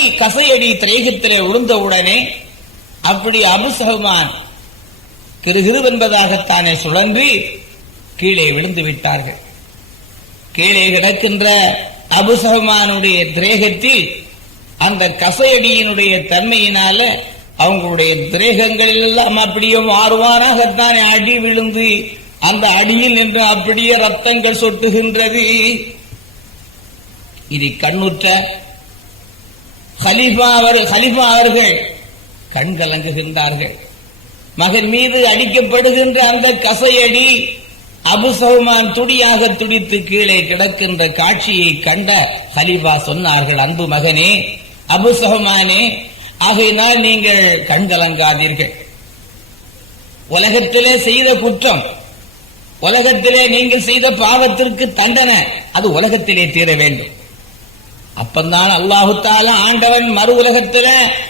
அடி கசையடி திரேகத்திலே விழுந்தவுடனே அப்படி அபுசஹமான் கிருகிருவென்பதாகத்தானே சுழன்றி கீழே விழுந்து விட்டார்கள். கீழே கிடக்கின்ற அபுசகுமானுடைய திரேகத்தில் அந்த கசையடியினுடைய தன்மையினால அவங்களுடைய திரேகங்களில் எல்லாம் அப்படியே மாறுவாராகத்தானே அடி விழுந்து அந்த அடியில் நின்று அப்படியே ரத்தங்கள் சொட்டுகின்றது. இதை கண்ணுற்ற ஹலிஃபா அவர் ஹலிஃபா அவர்கள் கண் கலங்குகின்றார்கள். மகன் மீது அடிக்கப்படுகின்ற அந்த கசையடி அபுசௌமான் துடியாக துடித்து கீழே கிடக்கின்ற காட்சியை கண்ட ஹலிஃபா சொன்னார்கள் அன்பு மகனே அபுசஹமானே ஆகையினால் நீங்கள் கண் கலங்காதீர்கள். உலகத்திலே செய்த குற்றம் உலகத்திலே நீங்கள் செய்த பாவத்திற்கு தண்டனை அது உலகத்திலே தீர வேண்டும். அப்பந்தான் அல்லாஹுத்தால ஆண்டவன் மறு உலகத்துல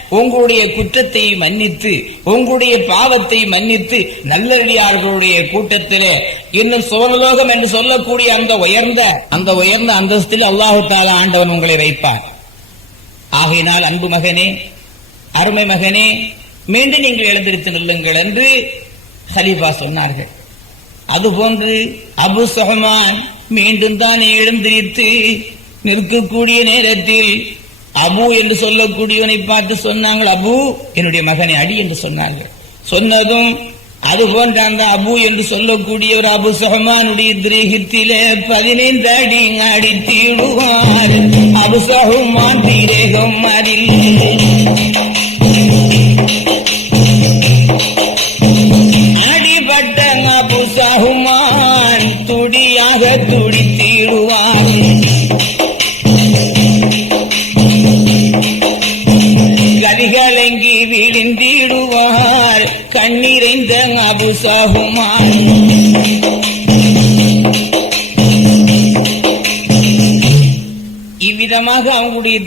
உங்களுடைய குற்றத்தை மன்னித்து உங்களுடைய பாவத்தை மன்னித்து நல்லடியார்களுடைய கூட்டத்திலே இன்னும் சுவனலோகம் என்று சொல்லக்கூடிய அந்த உயர்ந்த அந்த உயர்ந்த அந்தஸ்தில் அல்லாஹுத்தால ஆண்டவன் உங்களை வைப்பார். ஆகையினால் அன்பு மகனே அருமை மகனே மீண்டும் நீங்கள் எழுந்திருத்து நில்லுங்கள் என்று ஹலீஃபா சொன்னார்கள். அதுபோன்று அபு சுஹமான் மீண்டும் தான் எழுந்திரித்து நிற்கக்கூடிய நேரத்தில் அபு என்று சொல்லக்கூடியவனை பார்த்து சொன்னாங்கள் அபு என்னுடைய மகனை அடி என்று சொன்னார்கள். சொன்னதும் அது போன்ற அந்த அபு என்று சொல்லக்கூடியவர் அபு சஹமானுடைய திரேகத்திலே பதினைந்து அடி அடித்திடுவார் அபு சுஹமான் திரேகம் அறில் அடிபட்ட அபு சுஹமான் துடியாக துடி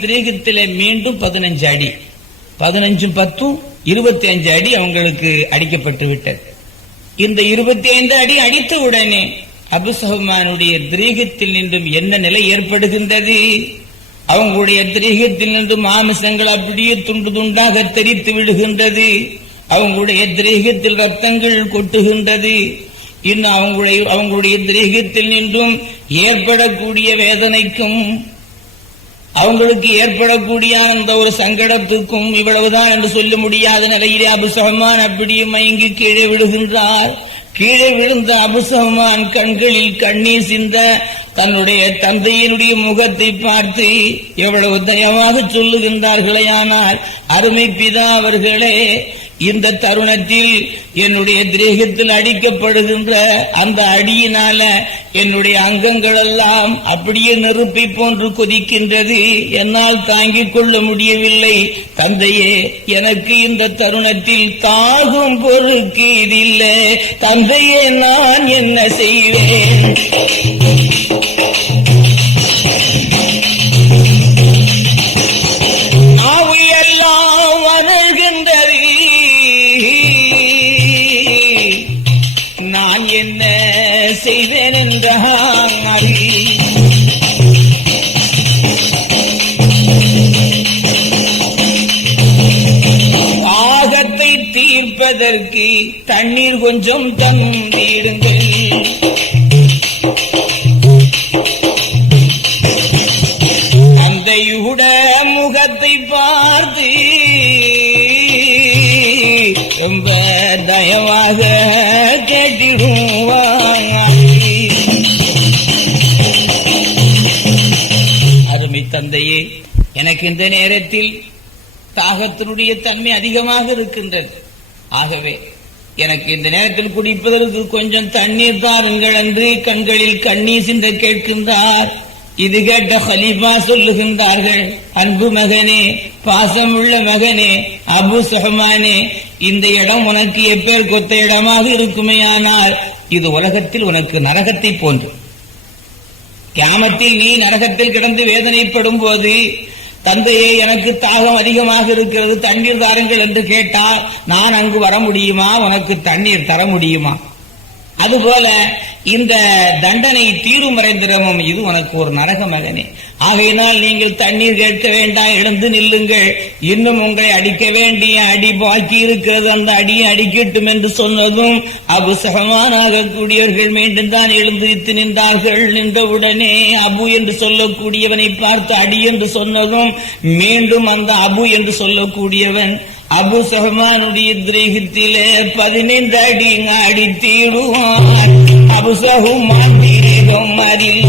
அவங்களுடைய மீண்டும் பதினஞ்சு அடி. பதினஞ்சும் பத்தும் இருபத்தி அஞ்சு அடி அவங்களுக்கு அடிக்கப்பட்டு விட்டது. இந்த இருபத்தி ஐந்து அடி அடித்த உடனே அபுசஹமானுடைய திரேகத்தில் நின்றும் என்ன நிலை ஏற்படுகின்றது? அவங்களுடைய திரேகத்தில் நின்றும் மாமிசங்கள் அப்படியே துண்டு துண்டாக தெரித்து விடுகின்றது. அவங்களுடைய திரேகத்தில் ரத்தங்கள் கொட்டுகின்றது. இன்னும் அவங்களுடைய அவங்களுடைய திரேகத்தில் நின்றும் ஏற்படக்கூடிய வேதனைக்கும் அவங்களுக்கு ஏற்படக்கூடிய அந்த ஒரு சங்கடத்துக்கும் இவ்வளவுதான் என்று சொல்ல முடியாத நிலையிலே அபுசகமான் அப்படியே மயங்கி கீழே விடுகின்றார் கீழே விழுந்த அபுசகமான் கண்களில் கண்ணீர் சிந்த தன்னுடைய தந்தையினுடைய முகத்தை பார்த்து எவ்வளவு தயவாக சொல்லுகின்றார்களே ஆனால் அருமை பிதா அவர்களே இந்த தருணத்தில் என்னுடைய திரேகத்தில் அடிக்கப்படுகின்ற அந்த அடியினால என்னுடைய அங்கங்கள் எல்லாம் அப்படியே நெருப்பை போன்று கொதிக்கின்றது. என்னால் தாங்கிக் கொள்ள முடியவில்லை. தந்தையே எனக்கு இந்த தருணத்தில் தாகும் பொறுக்கு இதில்லை தந்தையே நான் என்ன செய்வேன்? தீர்ப்பதற்கு தண்ணீர் கொஞ்சம் தந்திடுங்கள். தந்தையுட முகத்தை பார்த்து ரொம்ப தயவாக கேட்டிடுவாய் அருமை தந்தையே எனக்கு இந்த நேரத்தில் தாகத்தினுடைய தன்மை அதிகமாக இருக்கின்றது. ஆகவே எனக்கு இந்த நேரத்தில் குடிப்பதற்கு கொஞ்சம் தண்ணீர் தாருங்கள் என்று கண்களில் கண்ணீர் சிந்த கேட்கின்றார். இது கேட்ட ஹலீஃபா சொல்லுகின்றார்கள் அன்பு மகனே பாசமுள்ள மகனே அபு சுஹமானே இந்த இடம் உனக்கு எப்பேர் கொத்த இடமாக இருக்குமேயானால் இது உலகத்தில் உனக்கு நரகத்தை போன்று. கியாமத்தில் நீ நரகத்தில் கிடந்து வேதனைப்படும் போது தந்தையே எனக்கு தாகம் அதிகமாக இருக்கிறது தண்ணீர் தாருங்கள் என்று கேட்டால் நான் அங்கு வர முடியுமா? உனக்கு தண்ணீர் தர முடியுமா? அதுபோல இந்த தண்டனை தீரும் மறைந்திரமும் இது உனக்கு ஒரு நரக மகனே. ஆகையினால் நீங்கள் தண்ணீர் கேட்க வேண்டாம் எழுந்து நில்லுங்கள். இன்னும் உங்களை அடிக்க வேண்டிய அடி பாக்கி இருக்கிறது. அந்த அடியை அடிக்கட்டும் என்று சொன்னதும் அபு சகமானாக கூடியவர்கள் மீண்டும் தான் எழுந்திருத்து நின்றார்கள். நின்றவுடனே அபு என்று சொல்லக்கூடியவனை பார்த்து அடி என்று சொன்னதும் மீண்டும் அந்த அபு என்று சொல்லக்கூடியவன் அபு சஹமானுடைய திரேகத்திலே பதினைந்து அடி அடி தீடுவான் சஹுமான் திரேகம் அறில்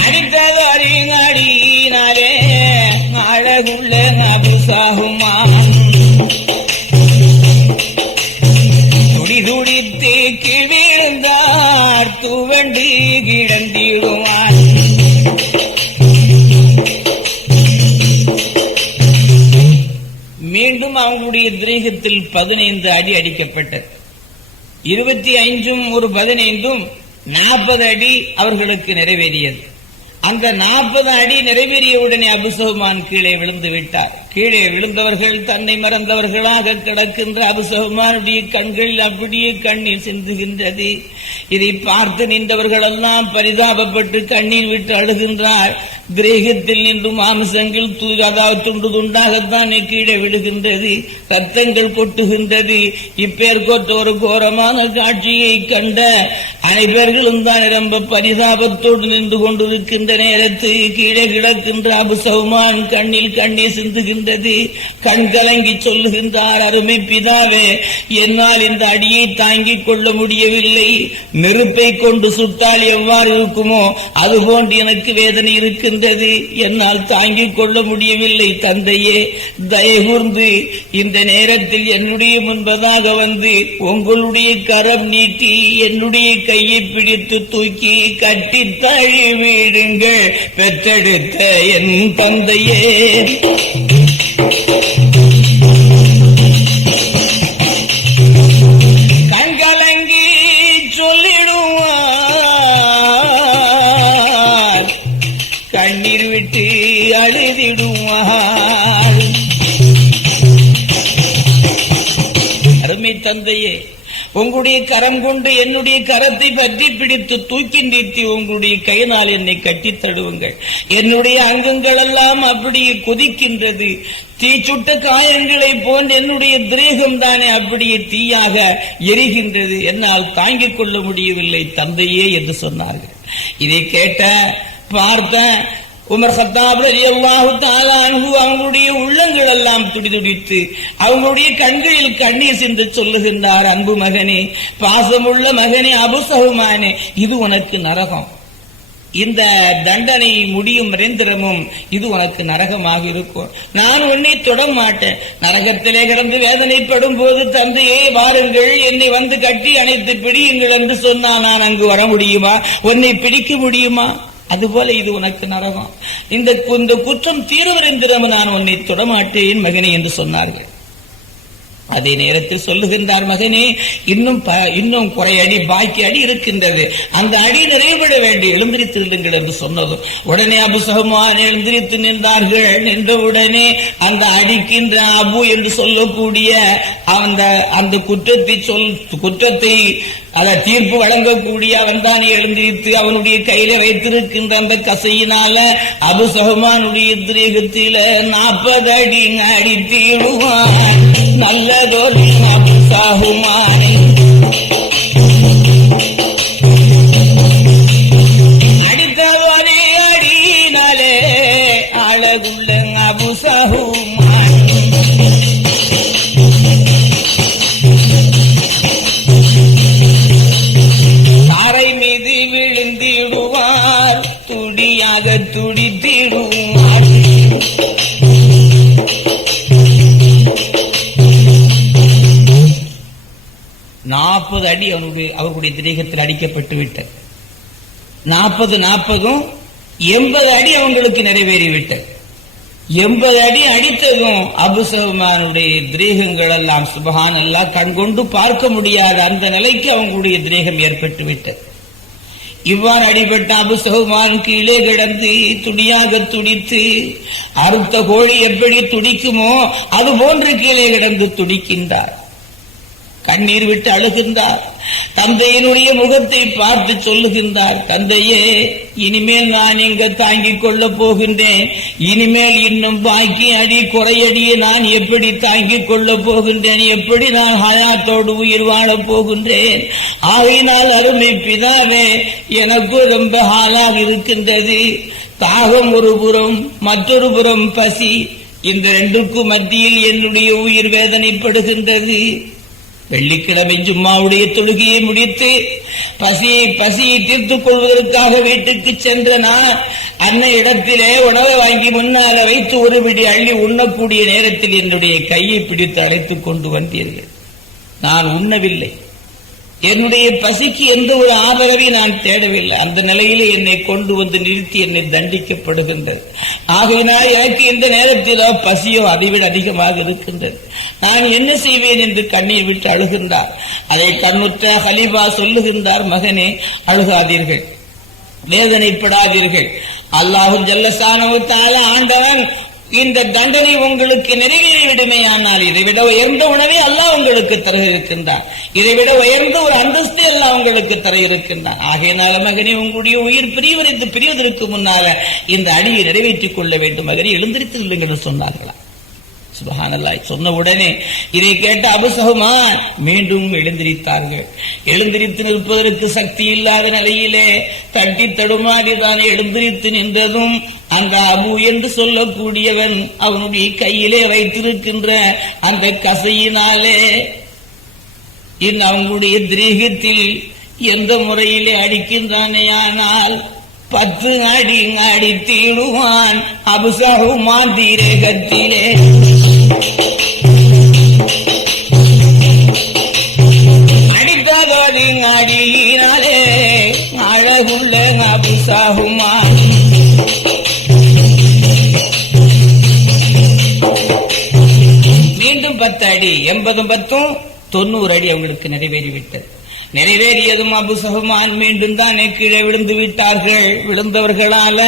அடித்தது அறிஞடினாரே அழகுள்ள அபு அவங்களுடைய பதினைந்து அடி அடிக்கப்பட்டது. இருபத்தி ஐந்தும் ஒரு பதினைந்தும் நாற்பது அடி அவர்களுக்கு நிறைவேறியது. அந்த நாற்பது அடி நிறைவேறியவுடனே அபுசகுமான் கீழே விழுந்து விட்டார். கீழே விழுந்தவர்கள் தன்னை மறந்தவர்களாக கிடக்கின்ற அபுசகுமானுடைய கண்களில் அப்படியே கண்ணீர் சிந்துகின்றது. இதை பார்த்து நின்றவர்கள் எல்லாம் பரிதாபப்பட்டு கண்ணீர் விட்டு அழுகின்றார். கிரேகத்தில் நின்று மாமிசங்கள் அதாவது துண்டு துண்டாகத்தான் கீழே விடுகின்றது ரத்தங்கள் கொட்டுகின்றது. இப்பேற்கொத்த ஒரு கோரமான காட்சியை கண்ட அனைவர்களும் தான் ரொம்ப பரிதாபத்தோடு நின்று கொண்டிருக்கின்ற நேரத்தில் கீழே கிடக்கின்ற அபு கண்ணில் கண்ணீர் சிந்துகின்ற கண் கண்கலங்கி சொல்லுகின்றார் அருமை பிதாவே என்னால் இந்த அடியை தாங்கிக் கொள்ள முடியவில்லை. நெருப்பை கொண்டு சுட்டால் எவ்வாறு இருக்குமோ அதுபோன்று எனக்கு வேதனை இருக்கின்றது. என்னால் தாங்கிக் கொள்ள முடியவில்லை தந்தையே. தயகூர்ந்து இந்த நேரத்தில் என்னுடைய முன்பதாக வந்து உங்களுடைய கரம் நீட்டி என்னுடைய கையை பிடித்து தூக்கி கட்டி தழுவிடுங்கள். பெற்றெடுத்த என் தந்தையே. அருமை தந்தையே உங்களுடைய கரம் கொண்டு என்னுடைய கரத்தை பற்றி பிடித்து தூக்கி நிறுத்தி உங்களுடைய கையினால் என்னை கட்டி தடுவுங்கள் என்னுடைய அங்கங்கள் எல்லாம் அப்படியே கொதிக்கின்றது. தீச்சுட்ட காயங்களை போன்ற என்னுடைய திரேகம் தானே அப்படியே தீயாக எரிகின்றது. என்னால் தாங்கிக் கொள்ள முடியவில்லை தந்தையே என்று சொன்னார்கள். இதை கேட்ட பார்த்த உமர் சத்தாப் ரலியல்லாஹு தாலானு அவங்களுடைய உள்ளங்கள் எல்லாம் துடிதுடித்து அவங்களுடைய கண்களில் கண்ணீர் சிந்து சொல்லுகின்றார் அன்பு மகனே பாசமுள்ள மகனே அபுசகுமானே இது உனக்கு நரகம். இந்த தண்டனை முடியும் மறைந்திரமும் இது உனக்கு நரகமாக இருக்கும் நான் உன்னை தொட மாட்டேன். நரகத்திலே கிடந்து வேதனைப்படும் போது தந்தையே வாருங்கள் என்னை வந்து கட்டி அணைத்து பிடியுங்கள் என்று சொன்னால் நான் அங்கு வர முடியுமா? உன்னை பிடிக்க முடியுமா? அதுபோல இது உனக்கு நரகம். இந்த இந்த குற்றம் தீர்வறிந்திரம் நான் உன்னை தொடமாட்டேன் மகனே என்று சொன்னார்கள். அதே நேரத்தில் சொல்லுகின்றார் மகனே இன்னும் ப- இன்னும் குறை அடி பாக்கி அடி இருக்கின்றது. அந்த அடி நிறைவுபட வேண்டி எழுந்திரித்து என்று சொன்னதும் உடனே அபு சகுமான் எழுந்திரித்து நின்றார்கள். நின்றவுடனே அந்த அடிக்கின்ற அபு என்று சொல்லக்கூடிய அந்த அந்த குற்றத்தை சொல் குற்றத்தை அதை தீர்ப்பு வழங்கக்கூடிய அவன் தான் எழுந்திரித்து அவனுடைய கையில வைத்திருக்கின்ற அந்த கசையினால அபு சகுமானுடைய திரேகத்தில நாற்பது அடி தீருவான் நல்லதொரு அபு சஹுமானை அடித்தவரே அடினாலே அழகுள்ள அபு சஹுமான் தாரை மீது விழுந்திடுவார் துடியாக துடித்திடுவார் நாற்பது அடி அவனுடைய அவர்களுடைய திரேகத்தில் அடிக்கப்பட்டு விட்டது நாற்பது நாற்பதும் எண்பது அடி அவங்களுக்கு நிறைவேறிவிட்டது. எண்பது அடி அடித்ததும் அபுசமானுடைய திரேகங்கள் எல்லாம் சுபகான் எல்லாம் கண்கொண்டு பார்க்க முடியாத அந்த நிலைக்கு அவங்களுடைய திரேகம் ஏற்பட்டு விட்டது இவ்வாறு அடிபட்ட அபுசகுமான் கீழே கிடந்து துடியாக துடித்து அறுத்த கோழி எப்படி துடிக்குமோ அது போன்று கீழே கிடந்து துடிக்கின்றார். கண்ணீர் விட்டு அழுகின்றார். தந்தையினுடைய முகத்தை பார்த்து சொல்லுகின்றார் தந்தையே இனிமேல் நான் இங்க தாங்கிக் கொள்ளப் போகின்றேன். இனிமேல் இன்னும் பாக்கி அடி குறையடியை நான் எப்படி தாங்கிக் கொள்ளப் போகின்றேன்? எப்படி நான் ஹயாத்தோடு உயிர் வாழப் போகின்றேன்? ஆகையினால் அருமை பிதாவே எனக்கு ரொம்ப ஹாலாக இருக்கின்றது. தாகம் ஒரு புறம் மற்றொரு புறம் பசி. இந்த ரெண்டுக்கும் மத்தியில் என்னுடைய உயிர் வேதனைப்படுகின்றது. வெள்ளிக்கிழமை ஜும்மாவுடைய தொழுகையை முடித்து பசியை பசியை தீர்த்துக் கொள்வதற்காக வீட்டுக்கு சென்ற நான் அன்ன இடத்திலே உணவை வாங்கி முன்னால வைத்து ஒரு பிடி அள்ளி உண்ணக்கூடிய நேரத்தில் என்னுடைய கையை பிடித்து அழைத்துக் கொண்டு வந்தீர்கள். நான் உண்ணவில்லை. என்னுடைய பசிக்கு எந்த ஒரு ஆதரவை நான் தேடவில்லை. அந்த நிலையிலே என்னை கொண்டு வந்து நிறுத்தி என்னை தண்டிக்கப்படுகின்றது. ஆகையினால் எனக்கு இந்த நேரத்திலோ பசியோ அதைவிட அதிகமாக இருக்கின்றது. நான் என்ன செய்வேன் என்று கண்ணீர் விட்டு அழுகின்றார். அதை கண்ணுற்ற ஹலிபா சொல்லுகின்றார் மகனே அழுகாதீர்கள். வேதனைப்படாதீர்கள். அல்லாஹும் ஜல்லசானவத்தால ஆண்டவன் இந்த தண்டனை உங்களுக்கு நிறைவேறிவிடுமே ஆனால் இதைவிட உயர்ந்த உணவை அல்லாஹ் உங்களுக்கு தர இருக்கின்றார் இதைவிட உயர்ந்த ஒரு அந்தஸ்து எல்லாம் உங்களுக்கு தர இருக்கின்றார் ஆகையினால மகனே உங்களுடைய உயிர் பிரிவரித்து பிரிவதற்கு முன்னால இந்த அடியை நிறைவேற்றிக் கொள்ள வேண்டும். மகனே எழுந்திருத்து இல்லைங்கள் சொன்னார்களா சுபஹானல்லாய் சொன்ன உடனே இதை கேட்ட அபுசகுமான் மீண்டும் எழுந்திரித்தார்கள். எழுந்திரித்து நிற்பதற்கு சக்தி இல்லாத நிலையிலே தட்டி தடுமாறி தான் எழுந்திரித்து நின்றதும் அந்த அபு என்று சொல்லக்கூடியவன் அவனுடைய கையிலே வைத்திருக்கின்ற அந்த கசையினாலே இன் அவங்களுடைய திரீகத்தில் எந்த முறையிலே அடிக்கின்றானேயானால் பத்து அடி அடித்திடுவான் அபுசகுமான் தீரகத்திலே. அழகுள்ள மீண்டும் பத்து அடி எண்பதும் பத்தும் தொண்ணூறு அடி அவங்களுக்கு நிறைவேறிவிட்டது. நிறைவேறியதும் அபுசகுமான் மீண்டும் தானே கீழே விழுந்து விட்டார்கள். விழுந்தவர்களால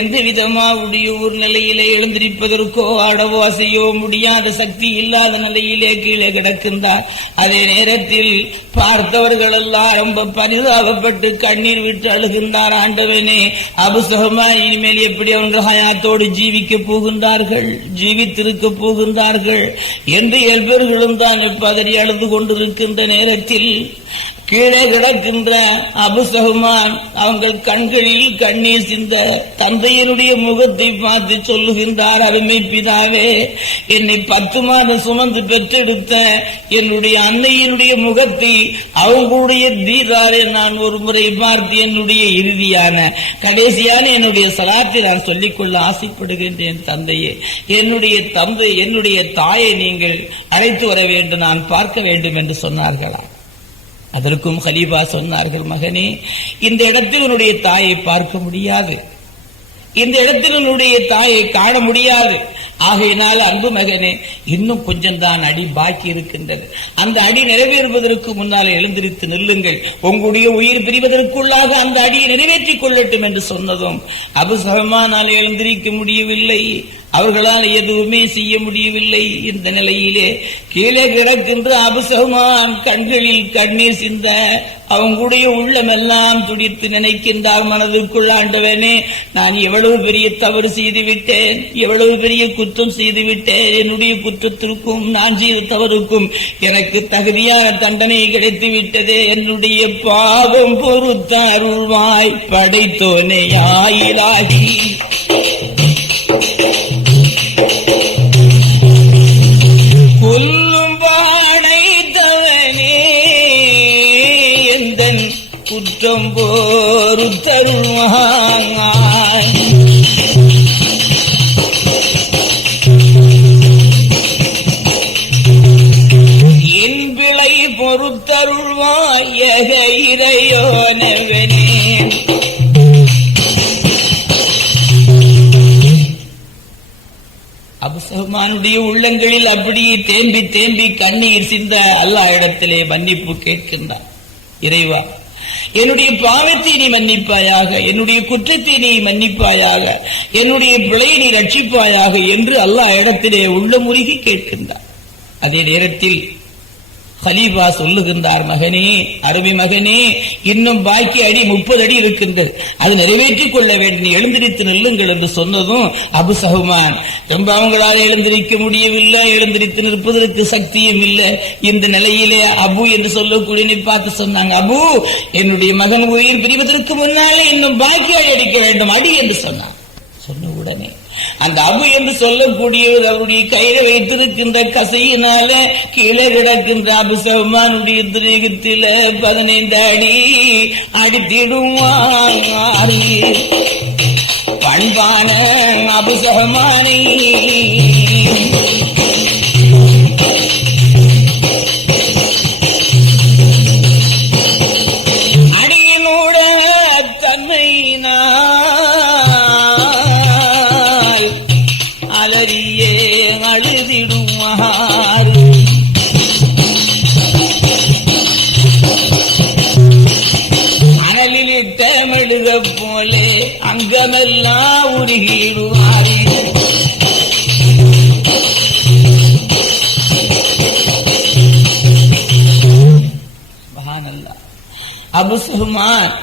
எந்த விதமா உடைய ஊர் நிலையிலே எழுந்திருப்பதற்கோ ஆடவோ அசையோ முடியாத சக்தி இல்லாத நிலையிலே கீழே கிடக்கின்றார். அதே நேரத்தில் பார்த்தவர்கள் எல்லாம் ரொம்ப பரிதாபப்பட்டு கண்ணீர் விட்டு அழுகின்றார். ஆண்டவனே அபு இனிமேல் எப்படி அவங்க ஹயாத்தோடு ஜீவிக்க போகின்றார்கள்? ஜீவித்திருக்க போகின்றார்கள். என்று எல்பர்களும் தான் பதறி அழுது கொண்டிருக்கின்ற நேரத்தில் கீழே கிடக்கின்ற அபுசகுமான் அவங்கள் கண்களில் கண்ணீர் சிந்த தந்தையினுடைய முகத்தை பார்த்து சொல்லுகின்றார் அருமை பிதாவே என்னை பத்து மாதம் சுமந்து பெற்றெடுத்த என்னுடைய அன்னையினுடைய முகத்தை அவங்களுடைய தீதாரை நான் ஒரு முறை பார்த்து என்னுடைய இறுதியான கடைசியான என்னுடைய சலாத்தை நான் சொல்லிக்கொள்ள ஆசைப்படுகின்றேன் தந்தையே. என்னுடைய தந்தை என்னுடைய தாயை நீங்கள் அழைத்து வர வேண்டும் நான் பார்க்க வேண்டும் என்று சொன்னார்களா அதற்கும் ஹலீபா சொன்னார்கள் மகனே இந்த இடத்தில் உன்னுடைய தாயை பார்க்க முடியாது. இந்த இடத்தில் உன்னுடைய தாயை காண முடியாது. ஆகையினால் அன்பு மகனே இன்னும் கொஞ்சம் தான் அடி பாக்கி இருக்கின்றது. அந்த அடி நிறைவேறுவதற்கு முன்னால் எழுந்திருத்து நில்லுங்கள். உங்களுடைய உயிர் பிரிவதற்குள்ளாக அந்த அடியை நிறைவேற்றிக் கொள்ளட்டும் என்று சொன்னதும் அபு சஹமானால் எழுந்திருக்க முடியவில்லை. அவர்களால் எதுவுமே செய்ய முடியவில்லை. இந்த நிலையிலே கீழே கிடக்கின்ற அபுசகுமான் கண்களில் கண்ணீர் சிந்த அவங்களுடைய உள்ளமெல்லாம் துடித்து நினைக்கின்றார். மனதுக்குள் ஆண்டவனே நான் எவ்வளவு பெரிய தவறு செய்து விட்டேன் எவ்வளவு பெரிய குற்றம் செய்து விட்டேன் என்னுடைய குற்றத்திற்கும் நான் செய்த தவறுக்கும் எனக்கு தகுதியான தண்டனை கிடைத்து விட்டதே என்னுடைய பாவம் பொறுத்த அருள்வாய் படைத்தோனே ஆயிலாகி. அபுசமானுடைய உள்ளங்களில் அப்படியே தேம்பி தேம்பி கண்ணீர் சிந்த அல்லா இடத்திலே மன்னிப்பு கேட்கின்றார் இறைவா என்னுடைய பாவத்தை நீ மன்னிப்பாயாக என்னுடைய குற்றத்தை நீ மன்னிப்பாயாக என்னுடைய பிழையை நீ ரட்சிப்பாயாக என்று அல்லாஹ் இடத்திலே உள்ள முருகி கேட்கின்றார் அதே நேரத்தில் ஹலீபா சொல்லுகின்றார் மகனே அருமை மகனே இன்னும் பாக்கி அடி முப்பது அடி இருக்கின்றது. அது நிறைவேற்றிக் கொள்ள வேண்டும். எழுந்திருத்து நெல்லுங்கள் என்று சொன்னதும் அபு சஹுமான் ரொம்ப அவங்களால் எழுந்திருக்க முடியவில்லை. எழுந்திருத்து நிற்பதற்கு சக்தியும் இல்லை. இந்த நிலையிலே அபு என்று சொல்லக்கூடிய பார்த்து சொன்னாங்க அபு என்னுடைய மகன் உயிர் பிரிவதற்கு முன்னாலே இன்னும் பாக்கி அடி அடிக்க வேண்டும். அடி என்று சொன்னான். அந்த அபு என்று சொல்லக்கூடியவர் அவருடைய கையில வைத்திருக்கின்ற கசையினால கீழே கிடக்கின்ற அபு சஹ்மானுடைய திரேகத்தில பதினைந்து அடி அடித்திடுவார் பண்பான அபு அபு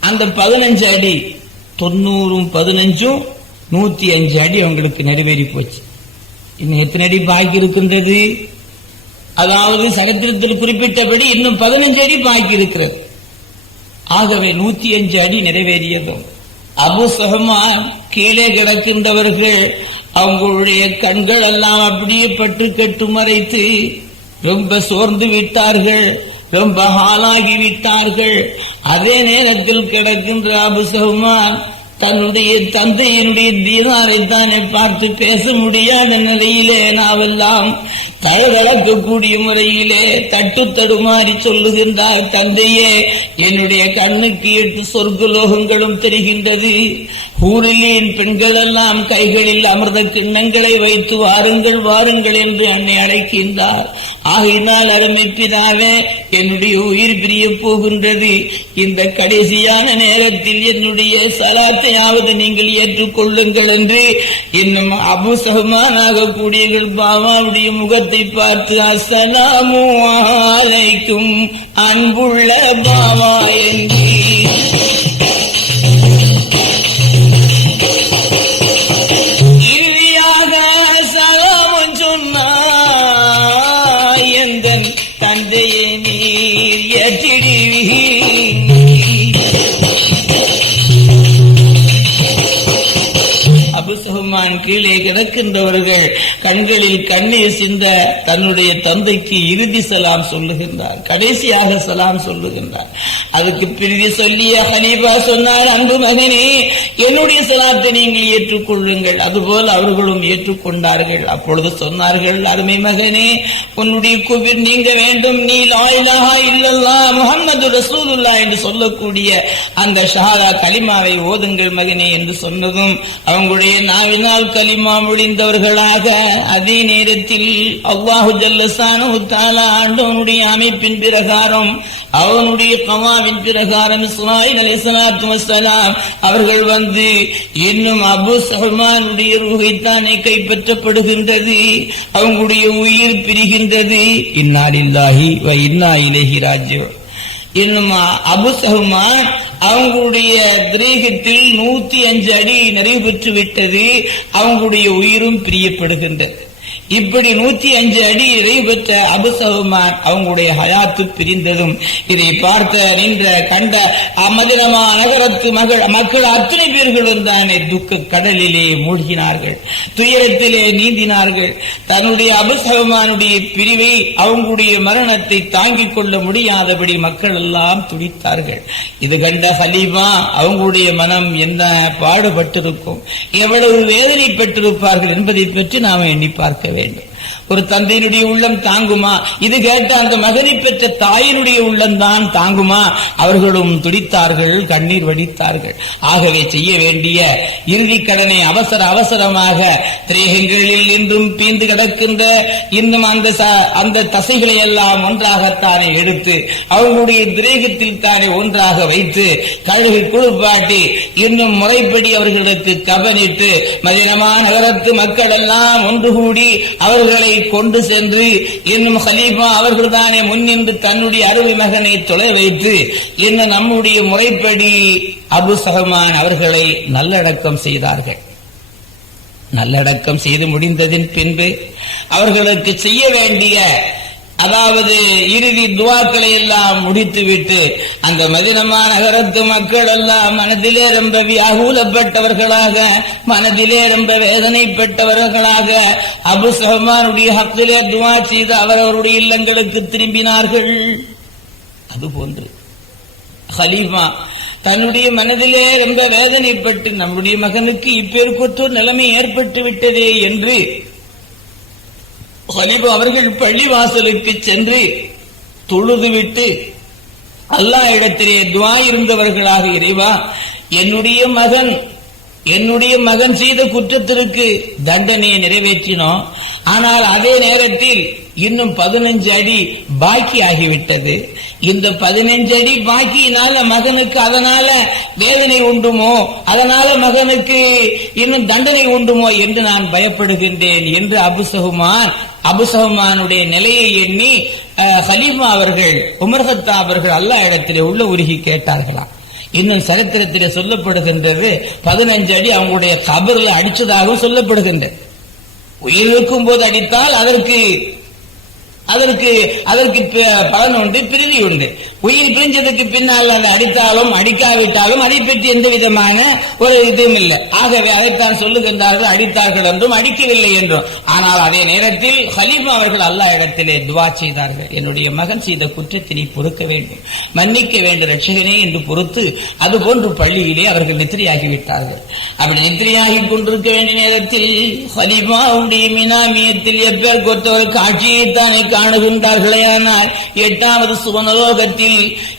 அந்த பதினஞ்சு அடி தொண்ணூறும் பதினஞ்சும் நூத்தி அஞ்சு அடி அவங்களுக்கு நிறைவேறி போச்சு. இன்னும் எத்தனை அடி பாக்கி இருக்கின்றது? அதாவது சரித்திரத்தில் குறிப்பிட்டபடி இன்னும் பதினஞ்சு அடி பாக்கி இருக்கிறது. ஆகவே நூத்தி அஞ்சு அடி நிறைவேறியதும் அபு சஹமான் கீழே கிடக்கின்றவர்கள் அவங்களுடைய கண்கள் எல்லாம் அப்படியே பட்டு கட்டு மறைத்து ரொம்ப சோர்ந்து விட்டார்கள். ரொம்ப ஹாலாகி விட்டார்கள் அதே நேரத்தில் கிடக்கின்ற அபு தன்னுடைய தந்தையினுடைய தீனாரை தானே பார்த்து பேச முடியாத நிலையிலே நாவெல்லாம் தழுவளக்கக்கூடிய முறையிலே தட்டு தடுமாறி சொல்லுகின்றார் தந்தையே என்னுடைய கண்ணுக்கு எட்டு சொர்க்கலோகங்களும் தெரிகின்றது. ஊரிலேன் பெண்கள் எல்லாம் கைகளில் அமிர்த கிண்ணங்களை வைத்து வாருங்கள் வாருங்கள் என்று என்னை அழைக்கின்றார். ஆகினால் அருமை என்னுடைய உயிர் பிரிய போகின்றது. இந்த கடைசியான நேரத்தில் என்னுடைய சலாத்தையாவது நீங்கள் ஏற்றுக்கொள்ளுங்கள் என்று இன்னும் அபுசகமானாக சஹமானாக பாபாவுடைய முகத்தை முகத்தை பார்த்து அஸ்ஸலாமு அலைக்கும் அன்புள்ள பாபா என்று கீழே கண்களில் கண்ணீர் சிந்த தன்னுடைய தந்தைக்கு இறுதி சலாம் சொல்லுகின்றார். கடைசியாக சலாம் சொல்லுகின்றார். அதுக்கு பிரிதி சொல்லிய ஹலீபா சொன்னார் அன்பு மகனே என்னுடைய சலாத்தை நீங்கள் ஏற்றுக்கொள்ளுங்கள். அதுபோல் அவர்களும் ஏற்றுக்கொண்டார்கள். அப்பொழுது சொன்னார்கள் அருமை மகனே உன்னுடைய குவிர் நீங்க வேண்டும். நீ லாயிலாக இல்லல்லா முஹம்மது ரசூலுல்லா என்று சொல்லக்கூடிய அந்த ஷஹாதா கலிமாவை ஓதுங்கள் மகனே என்று சொன்னதும் அவங்களுடைய நாவினால் கலிமா முடிந்தவர்களாக அதே நேரத்தில் அவ்வாஹு ஜல்லசானு தாலா ஆண்டவனுடைய அமைப்பின் பிரகாரம் அவனுடைய கமாவின் பிரகாரம் இஸ்மாயில் சலாத்து வசலாம் அவர்கள் வந்து இன்னும் அபு சஹ்மானுடைய ரூஹைத்தானே கைப்பற்றப்படுகின்றது. அவங்களுடைய உயிர் பிரிகின்றது. இன்னாலில்லாஹி வ இன்னா இலைஹி ராஜ்யம் இன்னும் அபு சஹ்மான் அவங்களுடைய திரேகத்தில் நூத்தி அஞ்சு அடி நிறைவு பெற்று விட்டது அவங்களுடைய உயிரும் பிரியப்படுகின்றது. இப்படி நூத்தி அஞ்சு அடி நிறைவு பெற்ற அபு அவங்களுடைய ஹயாத்து பிரிந்ததும் இதை பார்த்த நின்ற கண்ட அமதிரமா நகரத்து மகள் மக்கள் அத்தனை பேர்களும் தானே துக்க கடலிலே மூழ்கினார்கள் துயரத்திலே நீந்தினார்கள். தன்னுடைய அபுசகுமானுடைய பிரிவை அவங்களுடைய மரணத்தை தாங்கிக் கொள்ள முடியாதபடி மக்கள் எல்லாம் துடித்தார்கள். இது கண்ட ஹலீமா அவங்களுடைய மனம் என்ன பாடுபட்டிருக்கும்? எவ்வளவு வேதனை பெற்றிருப்பார்கள் என்பதை பற்றி நாம் எண்ணி பார்க்க வேண்டும் Amen. ஒரு தந்தையினுடைய உள்ளம் தாங்குமா? இது கேட்ட அந்த மகனை பெற்ற தாயினுடைய உள்ளம் தான் தாங்குமா? அவர்களும் துடித்தார்கள் கண்ணீர் வடித்தார்கள். ஆகவே செய்ய வேண்டிய இறுதி கடனை அவசர அவசரமாக திரேகங்களில் இன்றும் பீந்து கிடக்கின்ற இன்னும் அந்த அந்த தசைகளை எல்லாம் ஒன்றாகத்தானே எடுத்து அவர்களுடைய திரேகத்தில் தானே ஒன்றாக வைத்து கழுகு குளிர்பாட்டி இன்னும் முறைப்படி அவர்களுக்கு கவனித்து மதினமா நகரத்து மக்கள் எல்லாம் ஒன்று கூடி அவர்கள் கொண்டு சென்று இன்னும் ஹலீஃபா அவர்கள் தானே முன்னின்று தன்னுடைய அருமை மகனை தொலை வைத்து என்ன நம்முடைய முறைப்படி அபு சஹமான் அவர்களை நல்லடக்கம் செய்தார்கள். நல்லடக்கம் செய்து முடிந்ததின் பின்பு அவர்களுக்கு செய்ய வேண்டிய அதாவது இறுதி துவாக்களை எல்லாம் முடித்துவிட்டு அந்த மதினமா நகரத்து மக்கள் எல்லாம் மனதிலே ரொம்ப வியாகுலப்பட்டவர்களாக மனதிலே ரொம்ப வேதனைப்பட்டவர்களாக அபு சஹமானுடைய ஹத்திலே துவா செய்து அவரவருடைய இல்லங்களுக்கு திரும்பினார்கள். அது போன்று. ஹலீஃபா தன்னுடைய மனதிலே ரொம்ப வேதனைப்பட்டு நம்முடைய மகனுக்கு இப்பேற்கொத்தோர் நிலைமை ஏற்பட்டு விட்டதே என்று ஹலிபு அவர்கள் பள்ளிவாசலுக்கு சென்று தொழுதுவிட்டு அல்லாஹ் இடத்திலே துவா இருந்தவர்களாக இறைவா என்னுடைய மகன் என்னுடைய மகன் செய்த குற்றத்திற்கு தண்டனையை நிறைவேற்றினோம். ஆனால் அதே நேரத்தில் இன்னும் பதினஞ்சு அடி பாக்கி ஆகிவிட்டது. இந்த பதினஞ்சு அடி பாக்கியினால மகனுக்கு அதனால வேதனை உண்டுமோ? அதனால மகனுக்கு இன்னும் தண்டனை உண்டுமோ என்று நான் பயப்படுகின்றேன் என்று அபுசகுமான் அபுசகுமானுடைய நிலையை எண்ணி அஹ், அவர்கள் உமர்ஹத்தா அவர்கள் அல்லா இடத்திலே உள்ள உருகி கேட்டார்களாம். இன்னும் சரித்திரத்தில் சொல்லப்படுகின்றது பதினஞ்சு அடி அவங்களுடைய கபரில் அடிச்சதாகவும் சொல்லப்படுகின்றது. உயிர் இருக்கும் போது அடித்தால் அதற்கு அதற்கு அதற்கு பலன் உண்டு பிரிதி உண்டு. உயிர் பிரிஞ்சதுக்கு பின்னால் அதை அடித்தாலும் அடிக்காவிட்டாலும் அதை பற்றி எந்த விதமான ஒரு இதுவும் இல்லை. ஆகவே அதைத்தான் சொல்லுகின்றார்கள் அடித்தார்கள் என்றும் அடிக்கவில்லை என்றும். ஆனால் அதே நேரத்தில் ஹலீம் அவர்கள் அல்லாஹ் இடத்திலே துவா செய்தார்கள். என்னுடைய மகன் செய்த குற்றத்தை பொறுக்க வேண்டும் மன்னிக்க வேண்டும் ரட்சகனே என்று பொறுத்து அதுபோன்று பள்ளியிலே அவர்கள் நித்திரையாகிவிட்டார்கள். அப்படி நித்திரையாகி கொண்டிருக்க வேண்டிய நேரத்தில் ஹலீஃபாவுடைய மினாமியத்தில் எப்பேர் கொத்தவர் காட்சியைத்தானே காணுகின்றார்களே ஆனால் எட்டாவது சுவனலோகத்தில்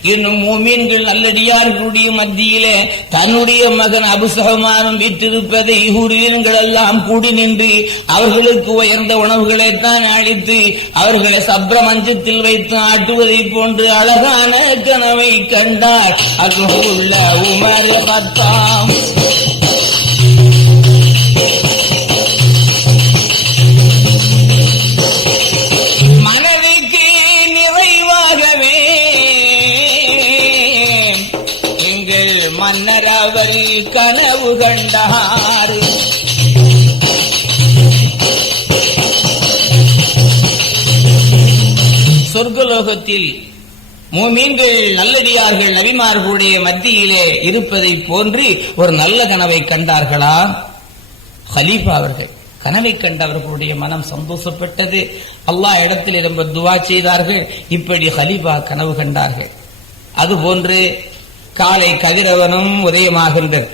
இன்னும் மூமீன்கள் நல்லடியார்களுடைய மத்தியிலே தன்னுடைய மகன் அபுசகமானம் விட்டிருப்பதை ஹுரியன்கள் எல்லாம் கூடி நின்று அவர்களுக்கு உயர்ந்த உணவுகளை தான் அளித்து அவர்களை சப்ர மஞ்சத்தில் வைத்து ஆட்டுவதை போன்று அழகான கனவை கண்டார். அது உள்ள உமர் பத்தாம். கனவு கண்டாறு சொர்க்கலோகத்தில் மூமீன்கள் நல்லடியார்கள் நபிமார்களுடைய மத்தியிலே இருப்பதை போன்று ஒரு நல்ல கனவை கண்டார்களா? ஹலீஃபா அவர்கள் கனவை கண்டவர்களுடைய மனம் சந்தோஷப்பட்டது. அல்லாஹ் இடத்தில் ரொம்ப துவா செய்தார்கள். இப்படி ஹலீஃபா கனவு கண்டார்கள். அதுபோன்று காலை கதிரவனும் உதயமாகின்றது.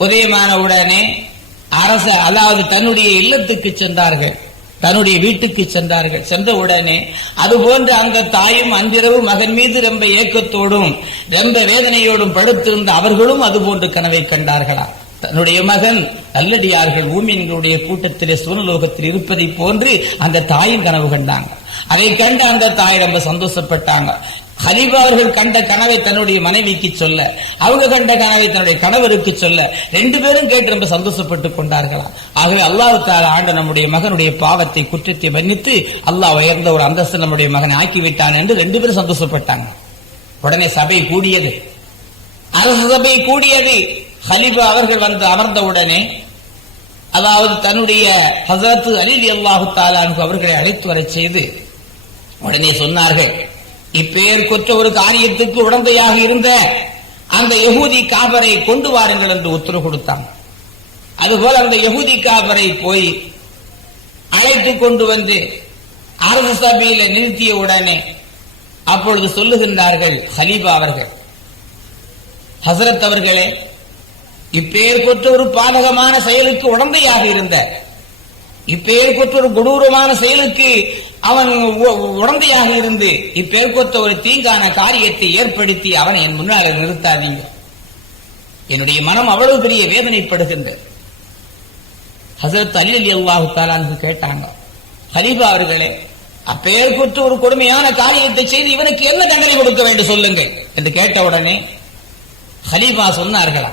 உதயமான உடனே அரச அதாவது தன்னுடைய இல்லத்துக்கு சென்றார்கள். தன்னுடைய வீட்டுக்கு சென்றார்கள். சென்ற உடனே அதுபோன்று அந்த தாயும் அன்றிரவு மகன் மீது ரொம்ப ஏக்கத்தோடும் ரொம்ப வேதனையோடும் படுத்திருந்த அவர்களும் அதுபோன்று கனவை கண்டார்களா? தன்னுடைய மகன் நல்லடியார்கள் ஊமியன்களுடைய கூட்டத்திலே சூழலோகத்தில் இருப்பதை போன்று அந்த தாயும் கனவு கண்டாங்க. அதை கண்டு அந்த தாய் ரொம்ப சந்தோஷப்பட்டாங்க. ஹலீபா அவர்கள் கண்ட கனவை தன்னுடைய மனைவிக்கு சொல்ல அவங்க கண்ட கனவை தன்னுடைய கணவருக்கு சொல்ல ரெண்டு பேரும் கேட்டு ரொம்ப சந்தோஷப்பட்டு கொண்டார்களாம். ஆகவே அல்லாஹ் தால ஆண்ட நம்முடைய மகனுடைய பாவத்தை குற்றத்தை மன்னித்து அல்லாஹ் உயர்ந்த ஒரு அந்தஸ்து நம்முடைய மகனை ஆக்கி விட்டான் என்று ரெண்டு பேரும் சந்தோஷப்பட்டாங்க. உடனே சபை கூடியது. அரசு சபை கூடியது. ஹலிபா அவர்கள் வந்து அமர்ந்த உடனே அதாவது தன்னுடைய ஹசரத்து அலி அல்லாஹு தாலானுக்கு அவர்களை அழைத்து வரச் செய்து உடனே சொன்னார்கள் இப்பேர் கொற்ற ஒரு காரியத்துக்கு உடந்தையாக இருந்த அந்த யகுதி காபரை கொண்டு வாருங்கள் என்று உத்தரவு கொடுத்தான். அதுபோல அந்த யகூதி காபரை போய் அழைத்து கொண்டு வந்து அரசு சபையில நிறுத்திய உடனே அப்பொழுது சொல்லுகின்றார்கள் ஹலீபா அவர்கள் ஹசரத் அவர்களே இப்பேர் கொற்ற ஒரு பாதகமான செயலுக்கு உடந்தையாக இருந்த இப்பேற்பட்ட ஒரு கொடூரமான செயலுக்கு அவன் உடந்தையாக இருந்து இப்பேற்பட்ட ஒரு தீங்கான காரியத்தை ஏற்படுத்தி அவனை என் முன்னால் நிறுத்தாதீங்க. என்னுடைய மனம் அவ்வளவு பெரிய வேதனைப்படுகின்றது. ஹசரத் அலி அலி அல்லாஹு தாலான்னு கேட்டாங்க ஹலீபா அவர்களே அப்பெயர் ஒரு கொடுமையான காரியத்தை செய்து இவனுக்கு என்ன தண்டனை கொடுக்க வேண்டும் சொல்லுங்க என்று கேட்ட உடனே ஹலீபா சொன்னார்களா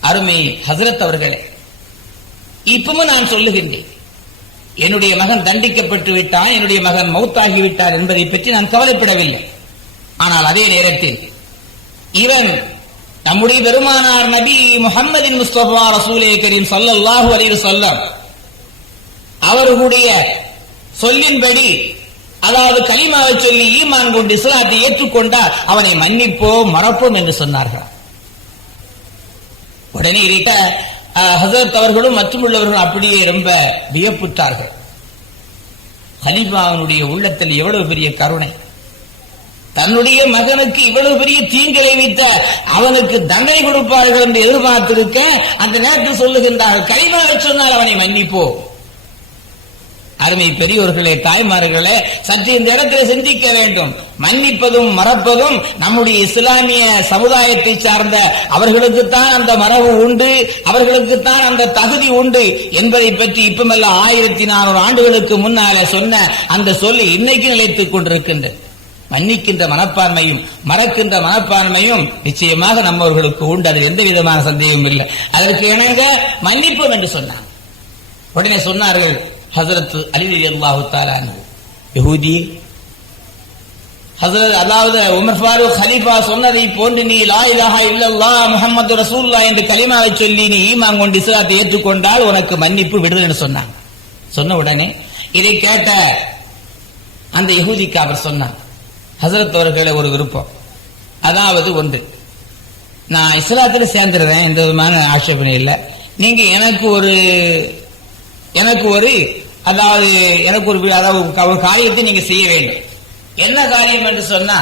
அருமை ஹசரத் அவர்களே இப்பவும் நான் சொல்லுகின்றேன். என்னுடைய மகன் தண்டிக்கப்பட்டு விட்டான் என்னுடைய மகன் மௌத்தாகி விட்டார் என்பதை பற்றி நான் கவலைப்படவில்லை. ஆனால் அதே நேரத்தில் இவன் நம்முடைய பெருமானார் நபி முகமதின் முஸ்தபா ரசூலே கரீம் ஸல்லல்லாஹு அலைஹி அவர்களுடைய சொல்லின்படி அதாவது கலிமாவை சொல்லி ஈமான் கொண்டு இஸ்லாத்தை ஏற்றுக்கொண்டால் அவனை மன்னிப்போம் மறப்போம் என்று சொன்னார்கள். உடனே இதைட்ட ஹசரத் அவர்களும் மற்றும் உள்ளவர்களும் அப்படியே ரொம்ப வியப்புற்றார்கள். ஹலீஃபாவினுடைய உள்ளத்தில் எவ்வளவு பெரிய கருணை. தன்னுடைய மகனுக்கு இவ்வளவு பெரிய தீங்கை வைத்த அவனுக்கு தண்டனை கொடுப்பார்கள் என்று எதிர்பார்த்திருக்க அந்த நேரத்தில் சொல்லுகின்றார்கள் கைமாற சொன்னால் அவனை மன்னிப்போம். அருமை பெரியோர்களே தாய்மார்களே சற்று இந்த இடத்துல சிந்திக்க வேண்டும். மன்னிப்பதும் மறப்பதும் நம்முடைய இஸ்லாமிய சமுதாயத்தை சார்ந்த அவர்களுக்குத்தான் அந்த மரபு உண்டு அவர்களுக்குத்தான் அந்த தகுதி உண்டு என்பதை பற்றி இப்பமெல்லாம் ஆயிரத்தி நானூறு ஆண்டுகளுக்கு முன்னால சொன்ன அந்த சொல்லி இன்னைக்கு நிலைத்துக் கொண்டிருக்கின்றது. மன்னிக்கின்ற மனப்பான்மையும் மறக்கின்ற மனப்பான்மையும் நிச்சயமாக நம்மவர்களுக்கு உண்டு. அது எந்த விதமான சந்தேகமும் இல்லை. அதற்கு இணங்க மன்னிப்போம் என்று சொன்னார். உடனே சொன்னார்கள் ஹசரத் அலி அல்லாஹு தாலானு யஹூதி ஹசரத் அதாவது உமர் ஃபாரூக் ஹலீஃபா சொன்னதை போன்று நீ லா இலாஹா இல்லல்லா முஹம்மது ரசூல்லா என்று கலிமாவை சொல்லி நீ ஈமான் கொண்டு இஸ்லாத்தை ஏற்றுக்கொண்டால் உனக்கு மன்னிப்பு விடுதல் என்று சொன்னாங்க. சொன்ன உடனே இதை கேட்ட அந்த யகுதிக்கு அவர் சொன்னார். ஹசரத் அவர்களை ஒரு விருப்பம். அதாவது ஒன்று நான் இஸ்லாத்தில் சேர்ந்துடுறேன் எந்த விதமான ஆட்சேபனை இல்லை. நீங்க எனக்கு ஒரு எனக்கு ஒரு அதாவது எனக்கு ஒரு அதாவது ஒரு காரியத்தை நீங்க செய்ய வேண்டும். என்ன காரியம் என்று சொன்னா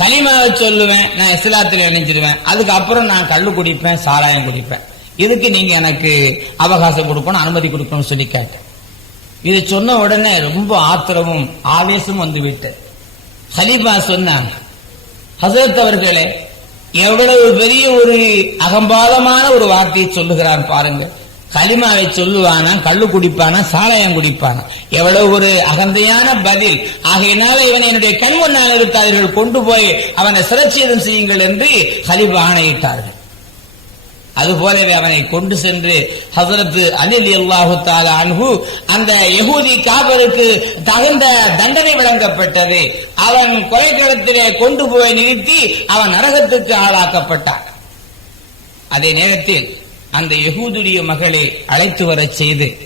கனிமாவை சொல்லுவேன் நான் இஸ்லாத்தில் இணைஞ்சிருவேன். அதுக்கப்புறம் நான் கல் குடிப்பேன் சாராயம் குடிப்பேன். இதுக்கு நீங்க எனக்கு அவகாசம் கொடுக்கணும் அனுமதி கொடுக்கணும்னு சொல்லி கேட்டேன். இதை சொன்ன உடனே ரொம்ப ஆத்திரமும் ஆவேசமும் வந்து விட்டு ஹலீஃபா சொன்னாங்க. ஹசரத் அவர்களே எவ்வளவு பெரிய ஒரு அகம்பாதமான ஒரு வார்த்தையை சொல்லுகிறான் பாருங்க களிமாவை சொல்லுவானா கள்ளு குடிப்பானா சாராயம் குடிப்பானா எவ்வளவு ஒரு அகந்தையான பதில். ஆகையினால இவனை என்னுடைய கண் முன்னால் நிறுத்தார்கள் கொண்டு போய் அவனை சிரச்சேதம் செய்யுங்கள் என்று ஹலிபா ஆணையிட்டார்கள். அதுபோலவே அவனை கொண்டு சென்று ஹசரத்து அலில் அல்லாஹு தாலா அந்த யகூதி காபருக்கு தகுந்த தண்டனை வழங்கப்பட்டது. அவன் கொலைக்களத்திலே கொண்டு போய் நிறுத்தி அவன் நரகத்துக்கு ஆளாக்கப்பட்டான். அதே நேரத்தில் அந்த யகூதுடைய மகளை அழைத்து வரச் செய்து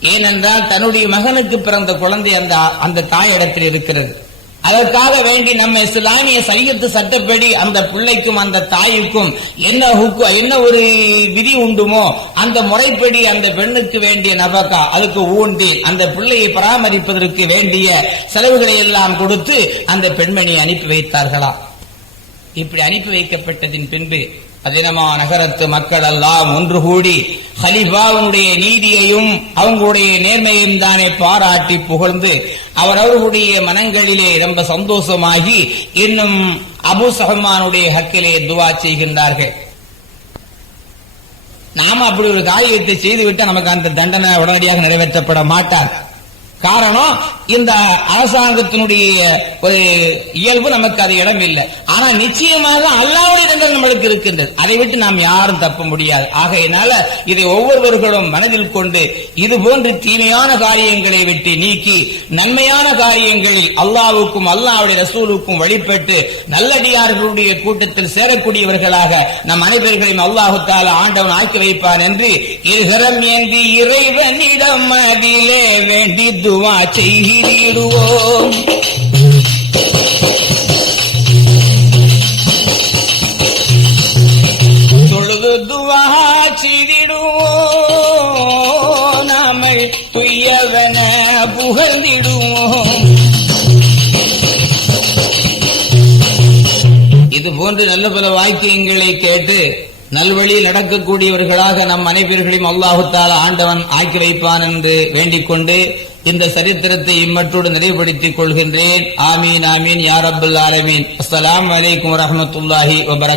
ஏனென்றால் தன்னுடைய மகனுக்கு பிறந்த குழந்தை அந்த அந்த தாயிடத்தில் இருக்கிறது. அதற்காக வேண்டி நம்ம இஸ்லாமிய சையத்து சட்டப்படி அந்த பிள்ளைக்கும் அந்த தாய்க்கும் என்ன ஹுக்கு என்ன ஒரு விதி உண்டுமோ அந்த முறைப்படி அந்த பெண்ணுக்கு வேண்டிய நபக்கா அதுக்கு ஊண்டி அந்த பிள்ளையை பராமரிப்பதற்கு வேண்டிய செலவுகளை எல்லாம் கொடுத்து அந்த பெண்மணியை அனுப்பி வைத்தார்களா? இப்படி அனுப்பி வைக்கப்பட்டதின் பின்பு அதினமா நகரத்து மக்கள் எல்லாம் ஒன்று கூடி ஹலிஃபாவுடைய நீதியையும் அவங்களுடைய நேர்மையையும் தானே பாராட்டி புகழ்ந்து அவரவர்களுடைய மனங்களிலே ரொம்ப சந்தோஷமாகி இன்னும் அபு சஹமானுடைய ஹக்கிலே துவா செய்கின்றார்கள். நாம அப்படி ஒரு காரியத்தை செய்துவிட்டு நமக்கு அந்த தண்டனை உடனடியாக நிறைவேற்றப்பட மாட்டார் காரணம் இந்த அரசாங்கத்தினுடைய ஒரு இயல்பு நமக்கு அது இடம் இல்லை. ஆனா நிச்சயமாக அல்லாவுடைய தண்டனை நம்மளுக்கு இருக்கின்றது. அதை விட்டு நாம் யாரும் தப்ப முடியாது. ஆகையினால இதை ஒவ்வொருவர்களும் மனதில் கொண்டு இது போன்று தீமையான காரியங்களை விட்டு நீக்கி நன்மையான காரியங்களில் அல்லாவுக்கும் அல்லாவுடைய ரசூலுக்கும் வழிபட்டு நல்லடியார்களுடைய கூட்டத்தில் சேரக்கூடியவர்களாக நம் அனைவர்களையும் அல்லாஹு ஆண்டவன் ஆக்கி வைப்பான் என்று இருகரம் ஏந்தி இறைவனிடம் அதிலே வேண்டி துவா செய்திடுவோம் தொழுது துவா செய்திடுவோம் நாமை துய்யவன புகழ்ந்திடுவோம் இது போன்று நல்ல பல வாக்கியங்களை கேட்டு நல்வழியில் நடக்கக்கூடியவர்களாக நம் அனைவர்களையும் அல்லாஹு ஆண்டவன் ஆக்கி வைப்பான் என்று வேண்டிக் கொண்டு இந்த சரித்திரத்தை இம்மற்றோடு நிறைவுபடுத்திக் கொள்கின்றேன். ஆமீன் ஆமீன் யார் அப்துல் ஆலமீன். அஸ்லாம் வலைக்கும் வரமத்துல்லாஹி வபரக்